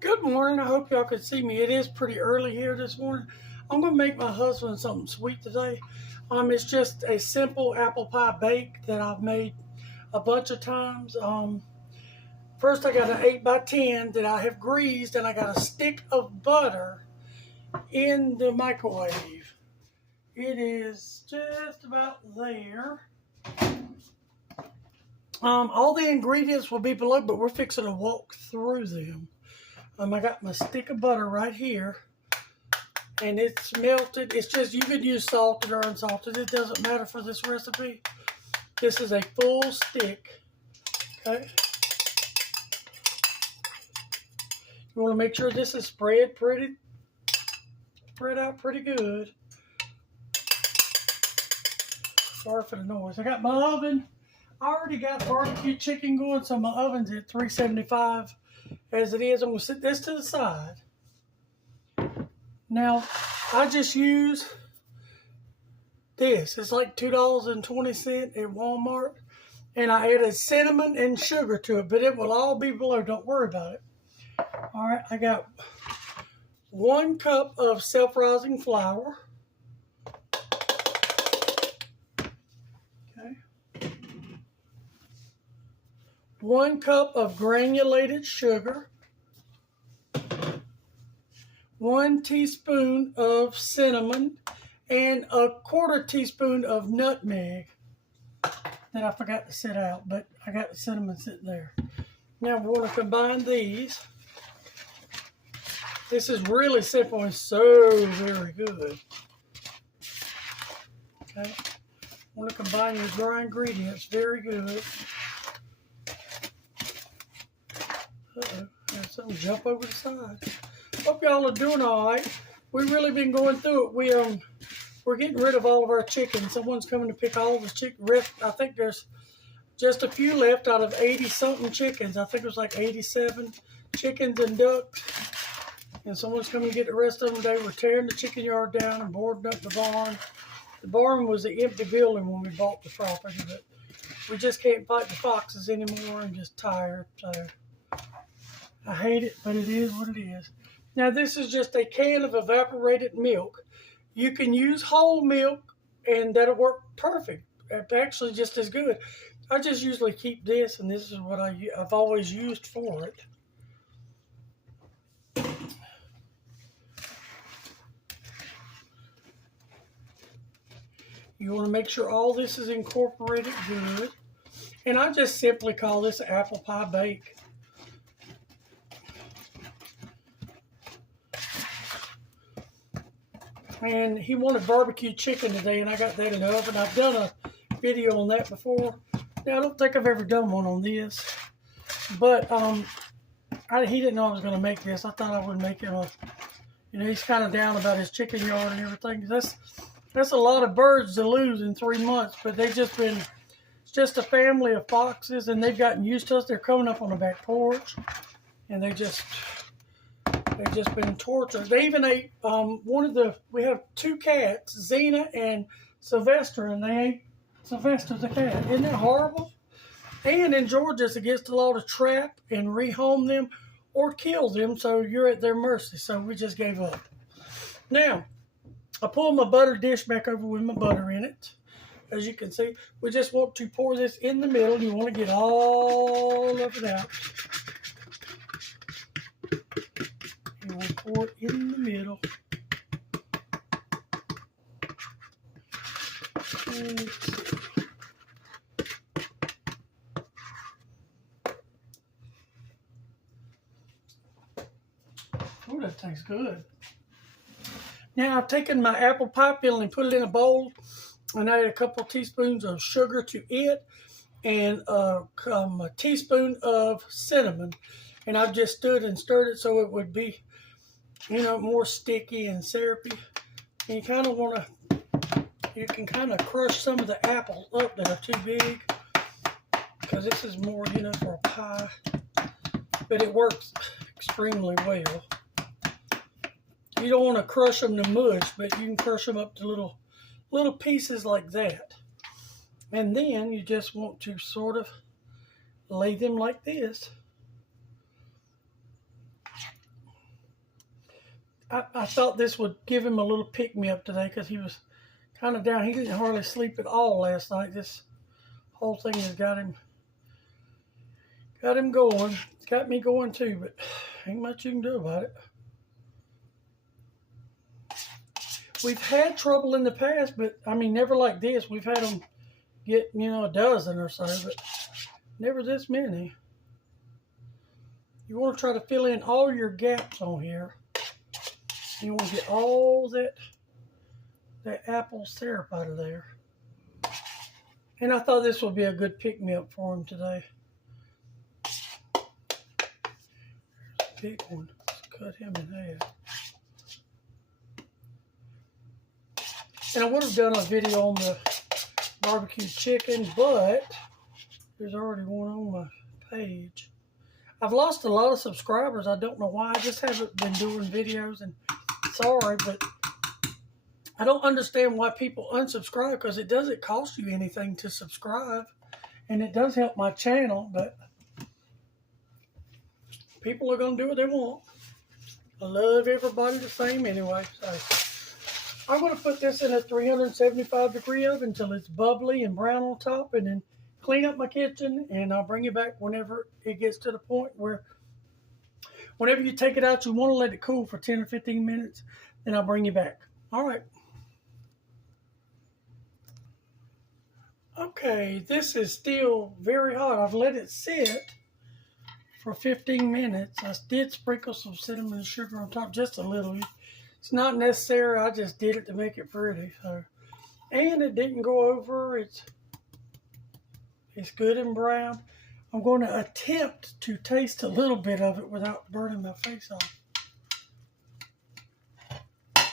Good morning. I hope y'all can see me. It is pretty early here this morning. I'm going to make my husband something sweet today. It's just a simple apple pie bake that I've made a bunch of times. First I got an 8 by 10 that I have greased, and I got a stick of butter in the microwave. It is just about there. All the ingredients will be below, but we're fixing to walk through them. I got my stick of butter right here, and it's melted. It's just, you could use salted or unsalted. It doesn't matter for this recipe. This is a full stick, okay? You want to make sure this is spread out pretty good. Sorry for the noise. I got my oven. I already got barbecue chicken going, so my oven's at 375 as it is. I'm going to set this to the side. Now, I just use this. It's like $2.20 at Walmart. And I added cinnamon and sugar to it, but it will all be below. Don't worry about it. All right, I got 1 cup of self-rising flour. Okay. 1 cup of granulated sugar. 1 teaspoon of cinnamon, and a 1/4 teaspoon of nutmeg that I forgot to set out, but I got the cinnamon sitting there. Now we're going to combine these. This is really simple and so very good. Okay, want to combine your dry ingredients very good. There's something jump over the side. Hope y'all are doing all right. We've really been going through it. We're getting rid of all of our chickens. Someone's coming to pick all the chicken. I think there's just a few left out of 80-something chickens. I think it was like 87 chickens and ducks. And someone's coming to get the rest of them. They were tearing the chicken yard down and boarding up the barn. The barn was an empty building when we bought the property, but we just can't fight the foxes anymore. I'm just tired. I hate it, but it is what it is. Now, this is just a can of evaporated milk. You can use whole milk, and that'll work perfect. Actually, just as good. I just usually keep this, and this is what I've always used for it. You want to make sure all this is incorporated good. And I just simply call this apple pie bake. And he wanted barbecue chicken today, and I got that in the oven. I've done a video on that before. Now, I don't think I've ever done one on this. But he didn't know I was going to make this. I thought I would make him he's kind of down about his chicken yard and everything. That's a lot of birds to lose in 3 months, but it's just a family of foxes, and they've gotten used to us. They're coming up on the back porch, and they've just been tortured. They even ate we have 2 cats, Xena and Sylvester, and they ate Sylvester the cat. Isn't that horrible? And in Georgia, it's against the law to trap and rehome them or kill them, so you're at their mercy. So we just gave up. Now, I pulled my butter dish back over with my butter in it. As you can see, we just want to pour this in the middle. You want to get all of it out. You want to pour it in the middle. Oh, that tastes good. Now I've taken my apple pie filling and put it in a bowl, and I add a couple teaspoons of sugar to it, and a teaspoon of cinnamon. And I've just stood and stirred it so it would be, more sticky and syrupy. And you can kind of crush some of the apples up that are too big, because this is more, for a pie. But it works extremely well. You don't want to crush them to mush, but you can crush them up to little pieces like that. And then you just want to sort of lay them like this. I thought this would give him a little pick-me-up today because he was kind of down. He didn't hardly sleep at all last night. This whole thing has got him going. It's got me going too, but ain't much you can do about it. We've had trouble in the past, but I mean, never like this. We've had them get, a dozen or so, but never this many. You want to try to fill in all your gaps on here. You want to get all that apple syrup out of there. And I thought this would be a good pick-me-up for him today. There's a big one. Let's cut him in half. And I would have done a video on the barbecue chicken, but there's already one on my page. I've lost a lot of subscribers. I don't know why. I just haven't been doing videos, and sorry, but I don't understand why people unsubscribe, because it doesn't cost you anything to subscribe, and it does help my channel, but people are going to do what they want. I love everybody the same anyway, so I'm going to put this in a 375-degree oven until it's bubbly and brown on top, and then clean up my kitchen, and I'll bring you back whenever it gets to the point where whenever you take it out, you want to let it cool for 10 or 15 minutes, then I'll bring you back. All right. Okay, this is still very hot. I've let it sit for 15 minutes. I did sprinkle some cinnamon and sugar on top, just a little. It's not necessary. I just did it to make it pretty. So, and it didn't go over. It's good and brown. I'm going to attempt to taste a little bit of it without burning my face off. I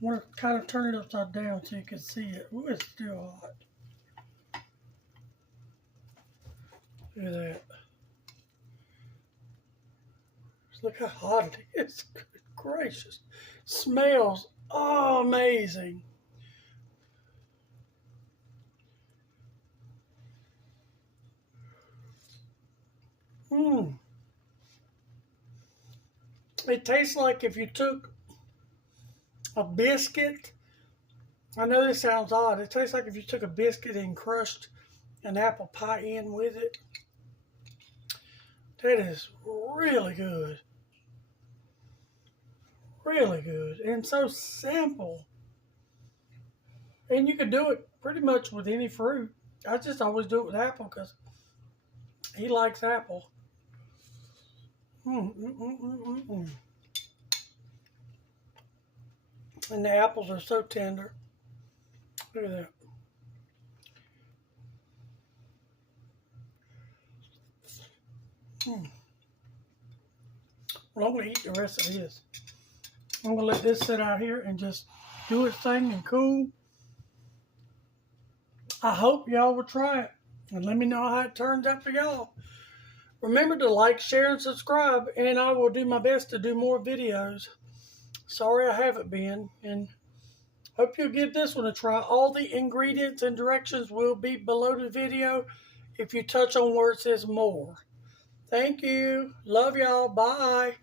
want to kind of turn it upside down so you can see it. Ooh, it's still hot. Look at that. Just look how hot it is. Good gracious. Smells amazing. It tastes like if you took a biscuit. I know this sounds odd. It tastes like if you took a biscuit and crushed an apple pie in with it. That is really good. Really good. And so simple. And you can do it pretty much with any fruit. I just always do it with apple because he likes apple. And the apples are so tender. Look at that. Well, I'm going to eat the rest of this. I'm going to let this sit out here and just do its thing and cool. I hope y'all will try it. And let me know how it turns out for y'all. Remember to like, share, and subscribe. And I will do my best to do more videos. Sorry I haven't been. And hope you'll give this one a try. All the ingredients and directions will be below the video if you touch on where it says more. Thank you. Love y'all. Bye.